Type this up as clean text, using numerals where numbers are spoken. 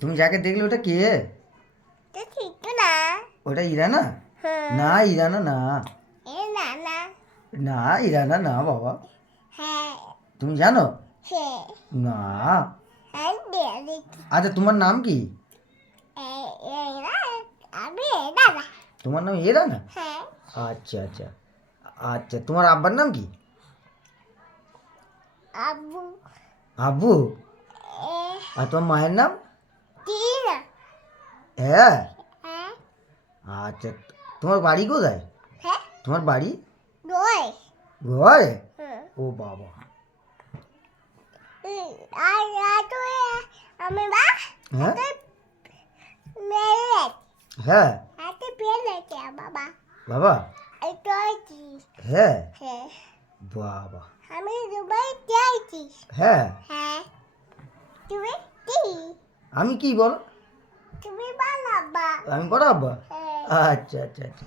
তুমি যাকে দেখলে ওটা কে? ওটা ইরানা? না ইরানা না। না ইরানা না বাবা। তুমি জানো না? আচ্ছা তোমার নাম কি? তোমার নাম ইরানা? আচ্ছা আচ্ছা আচ্ছা, তোমার আব্বার নাম কি? আব্বু? আর তোমার মায়ের নাম? হ্যাঁ। আচ্ছা, তোমার বাড়ি কোথায়? তোমার বাড়ি ঘরে? ও বাবা। হ্যাঁ হ্যাঁ বাবা। হ্যাঁ বাবা। হ্যাঁ আমি কি বলো? আমি বড় আব্বা? আচ্ছা আচ্ছা আচ্ছা।